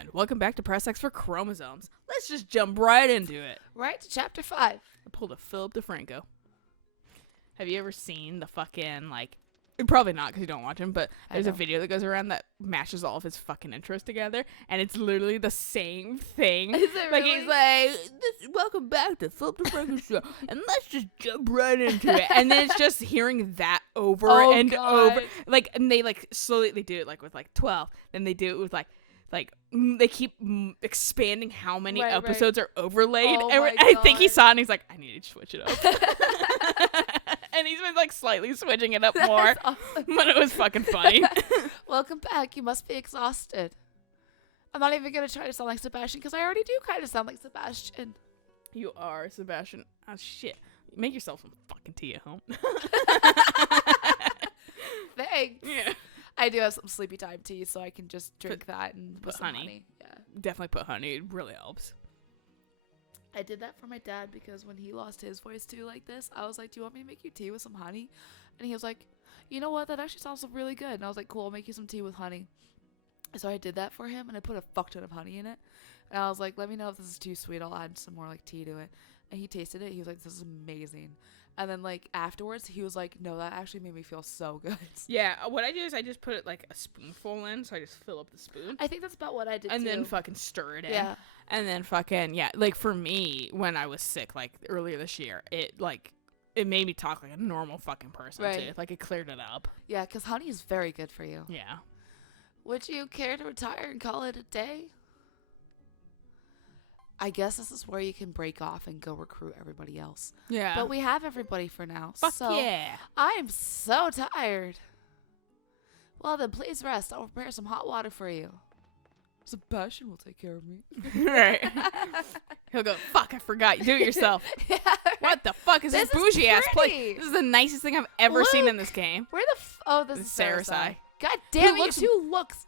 And welcome back to Press X for Chromosomes. Let's just jump right into it. Right to chapter 5. I pulled a Philip DeFranco. Have you ever seen the fucking, probably not because you don't watch him, but there's a video that goes around that mashes all of his fucking interests together, and it's literally the same thing. Is it Like, really? he's like, welcome back to Philip DeFranco show, and let's just jump right into it. And then it's just hearing that over and over. And they, slowly, they do it, with, 12. Then they do it with, they keep expanding how many episodes are overlaid. Oh and my I think he God. saw it and he's like, I need to switch it up. And he's been slightly switching it up more. That's awesome. But it was fucking funny. Welcome back. You must be exhausted. I'm not even going to try to sound like Sebastian because I already do kind of sound like Sebastian. You are, Sebastian. Oh, shit. Make yourself some fucking tea at home. Thanks. Yeah. I do have some sleepy time tea, so I can just drink that and put put some honey. honey. Yeah. Definitely put honey. It really helps. I did that for my dad because when he lost his voice too like this, I was like, do you want me to make you tea with some honey? And he was like, you know what? That actually sounds really good. And I was like, cool, I'll make you some tea with honey. So I did that for him, and I put a fuck ton of honey in it. And I was like, let me know if this is too sweet. I'll add some more tea to it. And he tasted it. He was like, this is amazing. And then afterwards, he was like, no, that actually made me feel so good. Yeah, what I do is I just put it a spoonful in, so I just fill up the spoon. I think that's about what I did And too. then fucking stir it in. Yeah. And then for me, when I was sick, earlier this year, it made me talk like a normal fucking person, Right. too. It cleared it up. Yeah, because honey is very good for you. Yeah. Would you care to retire and call it a day? I guess this is where you can break off and go recruit everybody else. Yeah. But we have everybody for now. Fuck so yeah. I'm so tired. Well, then please rest. I'll prepare some hot water for you. Sebastian will take care of me. Right. He'll go, fuck, I forgot. You do it yourself. Yeah, What the fuck is this bougie ass pretty. place? This is the nicest thing I've ever seen in this game. Where the this is Sasarai. Sasarai. God damn He it, looks- you two looks.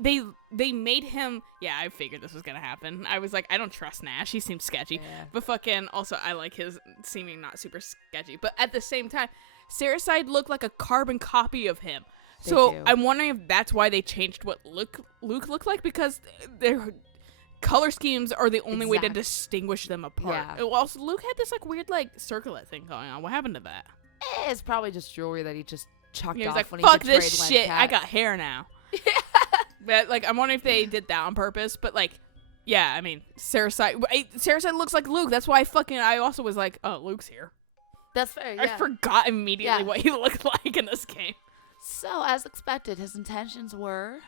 They made him. Yeah, I figured this was gonna happen. I was like, I don't trust Nash. He seems sketchy. Yeah. But fucking also, I like his seeming not super sketchy. But at the same time, Sasarai looked like a carbon copy of him. They So do. I'm wondering if that's why they changed what Luke looked like, because their color schemes are the only way to Exact. distinguish them apart. Yeah. Also, Luke had this weird circlet thing going on. What happened to that? It's probably just jewelry that he just chucked He was off like, when fuck he betrayed this Len shit. Cat. I got hair now. But I'm wondering if they did that on purpose. But yeah, I mean, Sasarai looks like Luke. That's why I also was like, oh, Luke's here. That's fair, I yeah. forgot immediately Yeah. what he looked like in this game. So, as expected, his intentions were...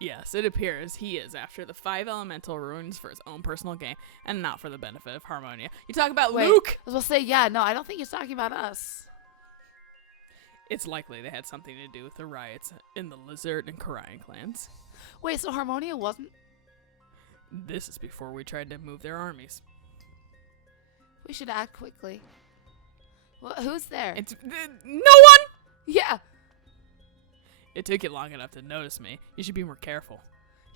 Yes, it appears he is after the 5 elemental runes for his own personal gain and not for the benefit of Harmonia. You talk about Wait, Luke. I was going to say, yeah, no, I don't think he's talking about us. It's likely they had something to do with the riots in the Lizard and Karian clans. Wait, so Harmonia wasn't... This is before we tried to move their armies. We should act quickly. Well, who's there? It's no one. Yeah. It took you long enough to notice me. You should be more careful.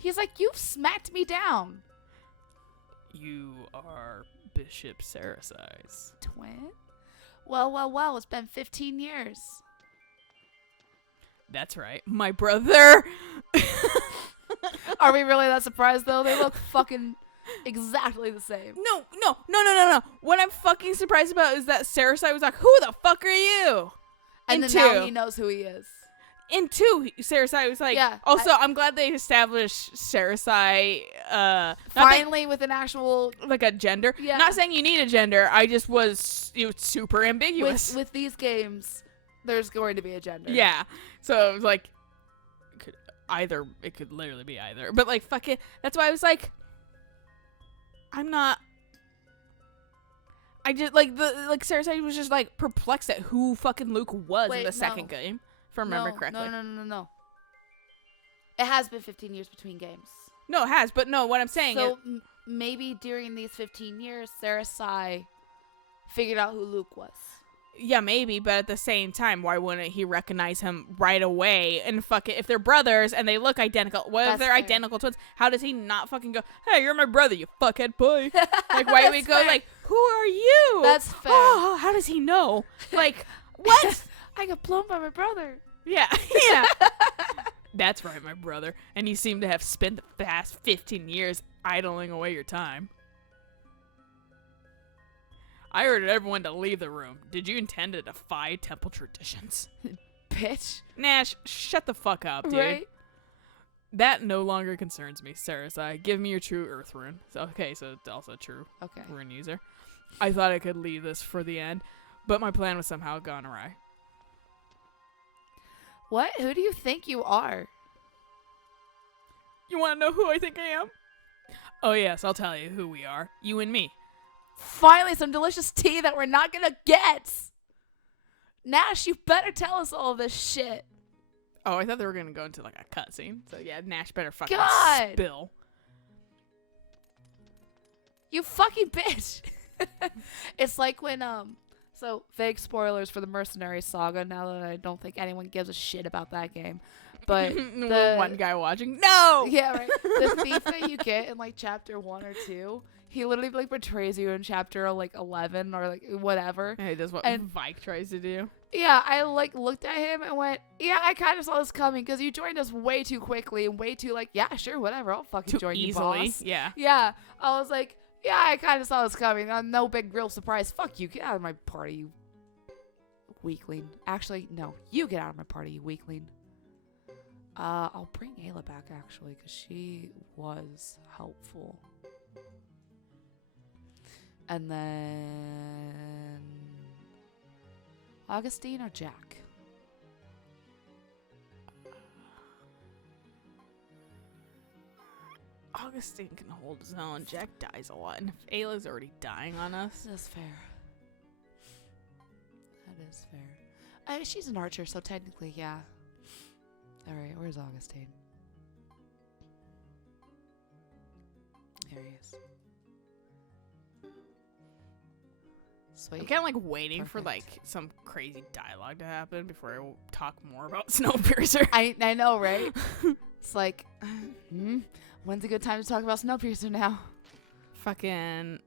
He's like, you've smacked me down. You are Bishop Sarasai's Twin? Well, it's been 15 years. That's right, my brother. Are we really that surprised, though? They look fucking exactly the same. No. What I'm fucking surprised about is that Sarasai was like, who the fuck are you? And In then now 2. he knows who he is. In 2, Sarasai was like, Yeah, also, I'm glad they established Sarasai, Finally, with an actual... a gender. Yeah. Not saying you need a gender, it was super ambiguous. With these games, there's going to be a gender. Yeah. So it was like, it could literally be either. But fuck it. That's why I was like, I'm not. I just Sarasai was just perplexed at who fucking Luke was Wait, in the second no. game, if I remember correctly. No. It has been 15 years between games. No, it has, but no, what I'm saying So is, maybe during these 15 years, Sasarai figured out who Luke was. yeah, maybe, but at the same time, why wouldn't he recognize him right away? And fuck it, if they're brothers and they look identical, what if That's they're fair. identical twins? How does he not fucking go, hey, you're my brother, you fuckhead boy? Why do we That's go fair. who are you? That's fair. Oh, how does he know? What? I got blown by my brother. Yeah. That's right, my brother. And you seem to have spent the past 15 years idling away your time. I ordered everyone to leave the room. Did you intend to defy temple traditions? Bitch. Nash, shut the fuck up, dude. Right? That no longer concerns me, Sasarai. Give me your true earth rune. So, okay, so it's also a true Okay. rune user. I thought I could leave this for the end, but my plan was somehow gone awry. What? Who do you think you are? You want to know who I think I am? Oh, yes, I'll tell you who we are. You and me. Finally, some delicious tea that we're not gonna get. Nash, you better tell us all this shit. Oh, I thought they were going to go into, like, a cutscene. So, yeah, Nash better fucking God. spill. You fucking bitch. It's like when, so vague spoilers for the Mercenary Saga now that I don't think anyone gives a shit about that game. But the one guy watching. No! Yeah, right. The thief that you get in like chapter 1 or 2, he literally like betrays you in chapter like 11 or like whatever. Yeah, he does what Vike tries to do. Yeah, I like looked at him and went, yeah, I kind of saw this coming because you joined us way too quickly and way too like, yeah, sure, whatever, I'll fucking Too join easily. you, boss. Yeah. Yeah, I was like, yeah, I kind of saw this coming. No big real surprise. Fuck you, get out of my party, you weakling. Actually, no, you get out of my party, you weakling. I'll bring Ayla back actually because she was helpful. And then Augustine or Jack? Augustine can hold his own. Jack dies a lot. And if Ayla's already dying on us. That's fair. That is fair. She's an archer, so technically, yeah. Alright, where's Augustine? There he is. Sweet. I'm kind of like waiting for like some crazy dialogue to happen before I will talk more about Snowpiercer. I know, right? It's like, when's a good time to talk about Snowpiercer now? Fucking,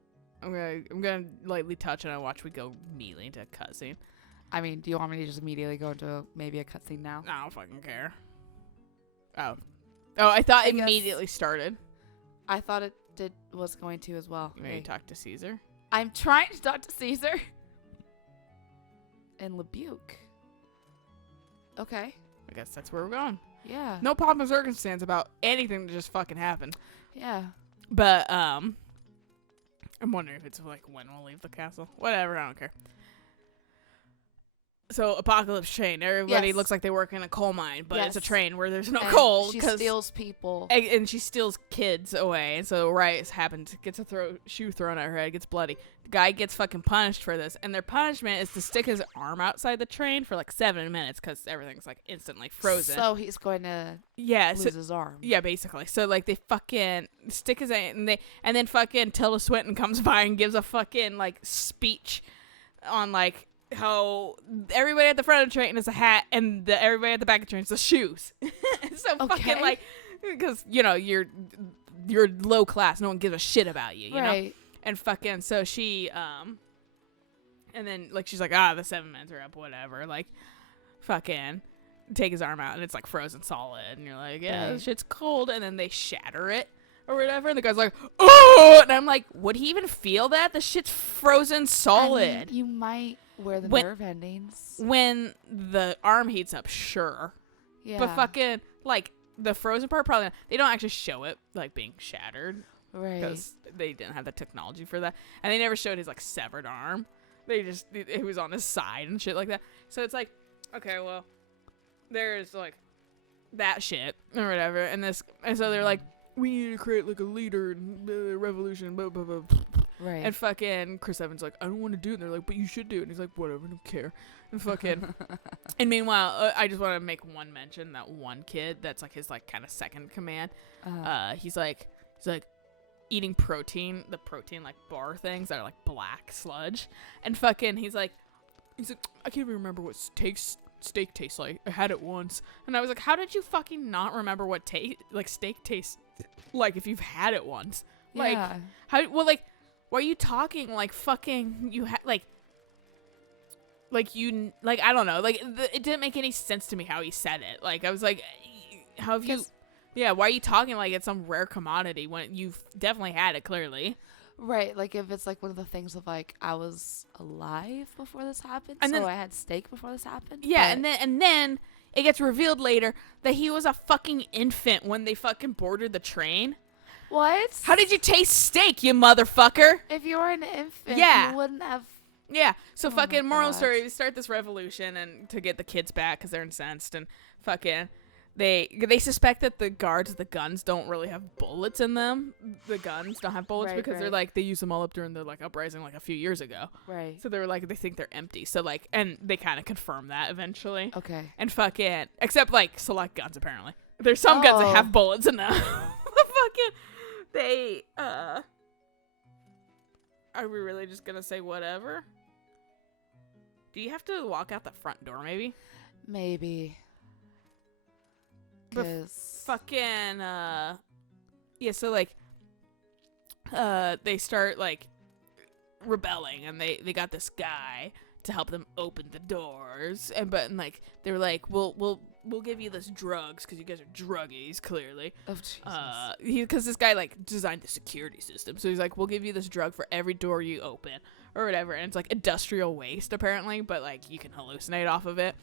I'm gonna lightly touch and I watch we go immediately into a cutscene. I mean, do you want me to just immediately go into maybe a cutscene now? I don't fucking care. Oh, I thought I it guess- immediately started. I thought it was going to as well. You maybe talk to Caesar. I'm trying to talk to Caesar. And Buque. Okay. I guess that's where we're going. Yeah. No problem of circumstance about anything that just fucking happened. Yeah. But I'm wondering if it's like when we'll leave the castle. Whatever, I don't care. So Apocalypse Train. Everybody Yes. looks like they work in a coal mine, but it's a Yes. train where there's no And coal. she 'cause- steals people. and she steals kids away. And so Rice happens, gets a shoe thrown at her head, gets bloody. The guy gets fucking punished for this, and their punishment is to stick his arm outside the train for like 7 minutes because everything's like instantly frozen. So he's going to yeah, lose his arm. yeah, basically. So like they fucking stick his and then fucking Tilda Swinton comes by and gives a fucking like speech on like how everybody at the front of the train is a hat and everybody at the back of the train is the shoes. So fucking Okay. like because you know you're low class, no one gives a shit about you, you know. Right. And fucking so she and then like she's like the 7 minutes are up, whatever. Like fucking take his arm out and it's like frozen solid and you're like yeah, this shit's cold, and then they shatter it or whatever and the guy's like oh, and I'm like would he even feel that the shit's frozen solid? I mean, you might wear the nerve endings. When the arm heats up, sure. Yeah. But fucking like the frozen part probably not. They don't actually show it like being shattered Right. because they didn't have the technology for that, and they never showed his like severed arm. They just it was on his side and shit like that. So it's like okay, well there's like that shit or whatever, and so they're like we need to create like a leader and revolution blah, blah, blah. Right. And fucking Chris Evans like, I don't want to do it. And they're like, but you should do it. And he's like, whatever, I don't care. And fucking, and meanwhile, I just want to make one mention that one kid that's like his like kind of second command. He's like eating protein, the protein like bar things that are like black sludge. And fucking, he's like, I can't even remember what steak tastes like. I had it once. And I was like, how did you fucking not remember what steak tastes like if you've had it once? Like, yeah. Why are you talking like fucking you like you like I don't know, like it didn't make any sense to me how he said it. Like I was like How have you? Yeah, why are you talking like it's some rare commodity when you've definitely had it, clearly? Right, like if it's like one of the things of like I was alive before this happened, and so then, I had steak before this happened. Yeah, but... and then it gets revealed later that he was a fucking infant when they fucking boarded the train. What? How did you taste steak, you motherfucker? If you were an infant, Yeah. you wouldn't have. Yeah, so Oh fucking my moral God. story, we start this revolution and to get the kids back because they're incensed and fucking they suspect that the guards with the guns don't really have bullets in them. The guns don't have bullets Right, because they're right. like they used them all up during the like uprising like a few years ago. Right. So they're like they think they're empty. So like and they kind of confirm that eventually. Okay. And fucking except like select guns apparently. There's some guns that Oh. have bullets in them. Fucking they are we really just gonna say whatever? Do you have to walk out the front door maybe? Maybe. But Because fucking yeah, so like they start like rebelling and they got this guy to help them open the doors and like they were like we'll give you this drugs because you guys are druggies clearly. Oh, Jesus. Because this guy like designed the security system, so he's like we'll give you this drug for every door you open or whatever, and it's like industrial waste apparently, but like you can hallucinate off of it.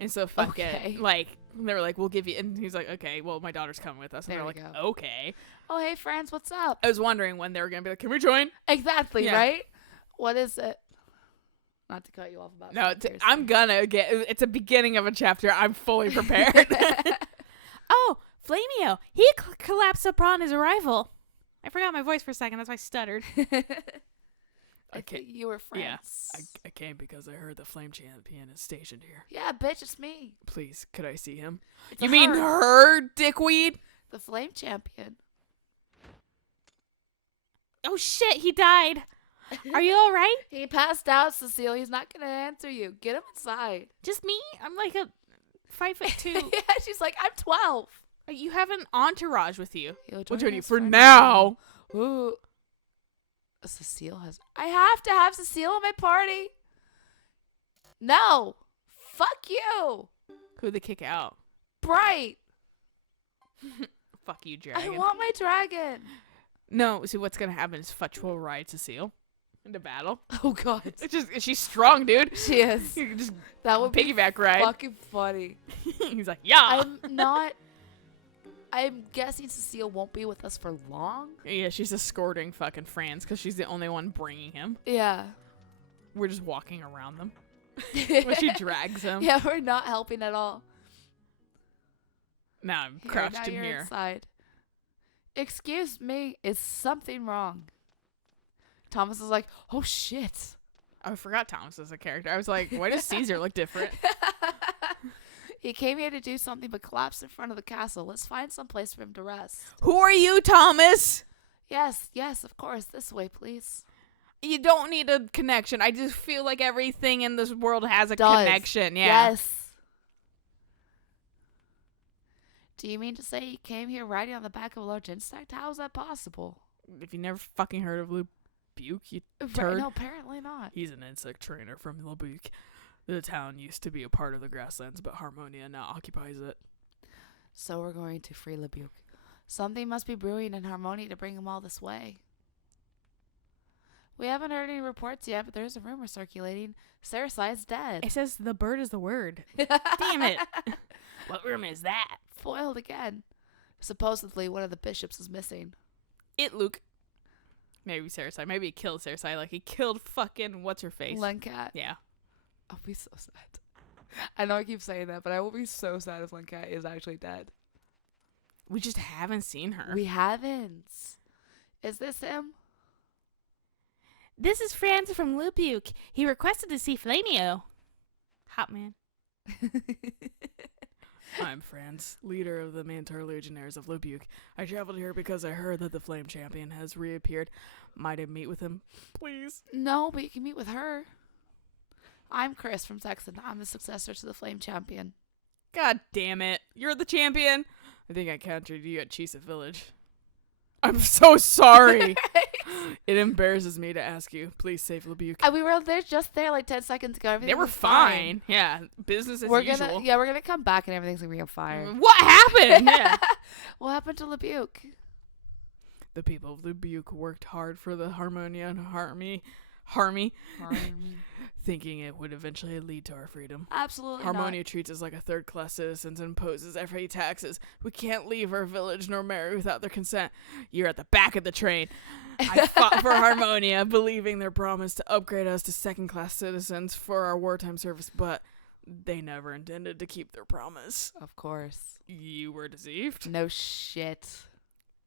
And so fucking Okay. like they were like we'll give you, and he's like okay, well my daughter's coming with us, and There they're we like go. okay. Oh, hey, friends, what's up? I was wondering when they were gonna be like, can we join? Exactly, Yeah. right? What is it? Not to cut you off about No, that, seriously. I'm gonna get. It's a beginning of a chapter. I'm fully prepared. Oh, Flamio, he collapsed upon his arrival. I forgot my voice for a second. That's why I stuttered. I think you were friends. Yeah, I came because I heard the Flame Champion is stationed here. Yeah, bitch, it's me. Please, could I see him? It's You mean her, dickweed? The Flame Champion. Oh shit, he died. Are you all right? He passed out, Cecile. He's not going to answer you. Get him inside. Just me? I'm like a 5'2". Yeah, she's like, I'm 12. You have an entourage with you. He'll We'll join you us for now. Ooh. Cecile has... I have to have Cecile at my party. No. Fuck you. Who'd they kick out? Bright. Fuck you, dragon. I want my dragon. No, see what's gonna happen is Futch will ride Cecile into battle. Oh, God. It's just she's strong, dude. She is. You can just That would be piggyback ride. fucking funny. He's like, yeah. I'm guessing Cecile won't be with us for long. Yeah, she's escorting fucking Franz because she's the only one bringing him. Yeah. We're just walking around them when she drags him. Yeah, we're not helping at all. Now I'm Here, crouched now in you're here. inside. Excuse me, is something wrong? Thomas is like, oh shit. I forgot Thomas as a character. I was like, why does Caesar look different? He came here to do something but collapsed in front of the castle. Let's find some place for him to rest. Who are you, Thomas? Yes, of course. This way, please. You don't need a connection. I just feel like everything in this world has a Does. connection. Yeah. Yes. Do you mean to say you came here riding on the back of a large insect? How is that possible? If you never fucking heard of Luc, you Right, turd. no, apparently not. He's an insect trainer from Buque. The town used to be a part of the grasslands, but Harmonia now occupies it. So we're going to free Buque. Something must be brewing in Harmonia to bring him all this way. We haven't heard any reports yet, but there's a rumor circulating. Sasarai dead. It says the bird is the word. Damn it. What rumor is that? Foiled again. Supposedly, one of the bishops is missing. It, Luke. Maybe Sasarai. Maybe he killed Sasarai. Like he killed fucking what's her face. Lencat. Yeah. I'll be so sad. I know I keep saying that, but I will be so sad if Lencat is actually dead. We just haven't seen her. We haven't. Is this him? This is Franz from Buque. He requested to see Flamio. Hot man. I'm Franz, leader of the Mantar Legionnaires of Buque. I traveled here because I heard that the Flame Champion has reappeared. Might I meet with him, please? No, but you can meet with her. I'm Chris from Texan. I'm the successor to the Flame Champion. God damn it. You're the champion. I think I countered you at Chisa Village. I'm so sorry. It embarrasses me to ask you. Please save Lebuque. We were there like 10 seconds ago. Everything They were was fine. Yeah, business as usual. We're gonna come back and everything's gonna be on fire. What happened? Yeah. What happened to Lebuque? The people of Lebuque worked hard for the Harmonia and Harmy, thinking it would eventually lead to our freedom. Absolutely Harmonia not. treats us like a third-class citizens and imposes every taxes. We can't leave our village nor marry without their consent. You're at the back of the train. I fought for Harmonia, believing their promise to upgrade us to second-class citizens for our wartime service, but they never intended to keep their promise. Of course. You were deceived? No shit.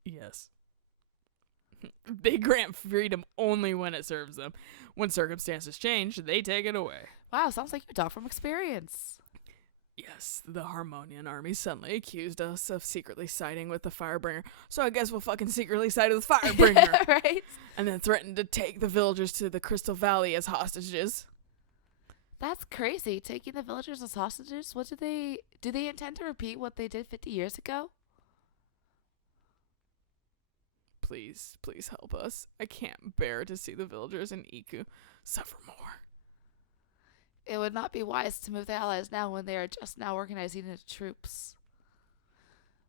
Yes. They grant freedom only when it serves them. When circumstances change, they take it away. Wow, sounds like you talk from experience. Yes, the Harmonian army suddenly accused us of secretly siding with the Firebringer, so I guess we'll fucking secretly side with the Firebringer. Right? And then threatened to take the villagers to the Crystal Valley as hostages. That's crazy. Taking the villagers as hostages? What do they intend to repeat what they did 50 years ago? Please, please help us. I can't bear to see the villagers in Iku suffer more. It would not be wise to move the allies now when they are just now organizing into troops.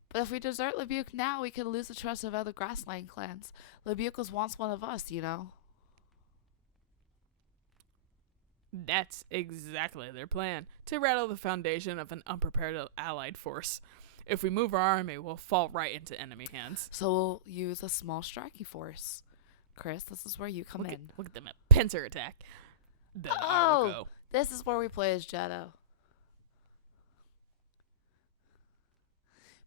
But if we desert Lebuque now, we could lose the trust of other grassland clans. Lebuque was once one of us, you know. That's exactly their plan, to rattle the foundation of an unprepared allied force. If we move our army, we'll fall right into enemy hands. So we'll use a small striking force. Chris, this is where you come in. Look at them at pincer attack. Then I will go. This is where we play as Jetto.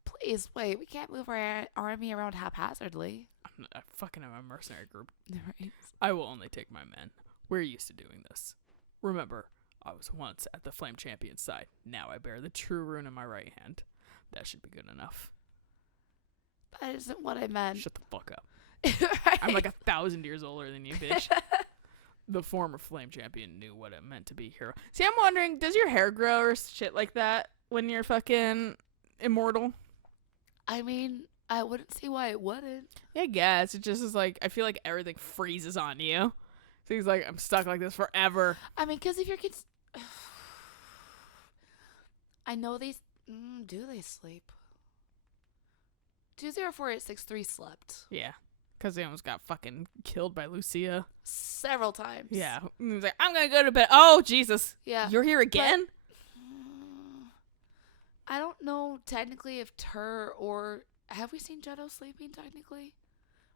Please, wait, we can't move our army around haphazardly. I fucking am a mercenary group. Right. I will only take my men. We're used to doing this. Remember, I was once at the Flame Champion's side. Now I bear the true rune in my right hand. That should be good enough. That isn't what I meant. Shut the fuck up. Right? I'm like 1,000 years older than you, bitch. The former Flame Champion knew what it meant to be a hero. See, I'm wondering, does your hair grow or shit like that when you're fucking immortal? I mean, I wouldn't see why it wouldn't. Yeah, I guess. It just is like, I feel like everything freezes on you. So he's like, I'm stuck like this forever. I mean, because if your kids... I know they... do they sleep? 204863 slept. Yeah. Because they almost got fucking killed by Lucia. Several times. Yeah. And he's like, I'm going to go to bed. Oh, Jesus. Yeah. You're here again? But, I don't know technically if Tur or... Have we seen Jetto sleeping technically?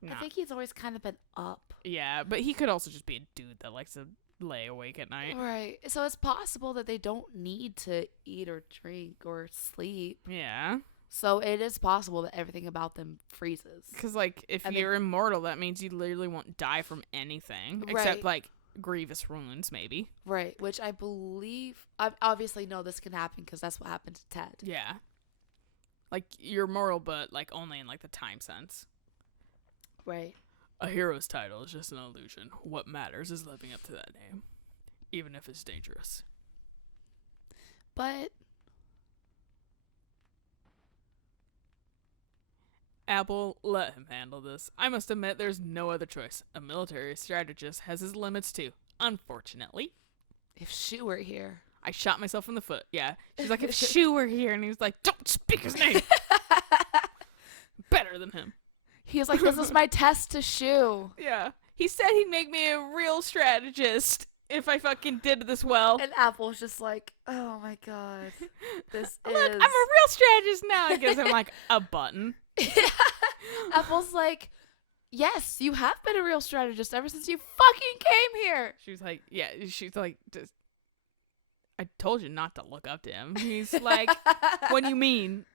Nah. I think he's always kind of been up. Yeah, but he could also just be a dude that likes to lay awake at night. Right. So it's possible that they don't need to eat or drink or sleep. Yeah. So it is possible that everything about them freezes. Because, like, if you're immortal, that means you literally won't die from anything. Right. Except, like, grievous wounds, maybe. Right. Which I believe... I obviously know this can happen because that's what happened to Ted. Yeah. Like, you're immortal, but, like, only in, like, the time sense. Right. A hero's title is just an illusion. What matters is living up to that name. Even if it's dangerous. But... Apple, let him handle this. I must admit there's no other choice. A military strategist has his limits too, unfortunately. If Shu were here. I shot myself in the foot. Yeah. She's like, if Shu were here, and he was like, don't speak his name. Better than him. He was like, this is my test to Shu. Yeah. He said he'd make me a real strategist if I fucking did this well. And Apple's just like, oh my god. Look, I'm a real strategist now. I gives him like a button. Apple's like, yes, you have been a real strategist ever since you fucking came here. She's like, yeah, she's like, I told you not to look up to him. He's like, what do you mean?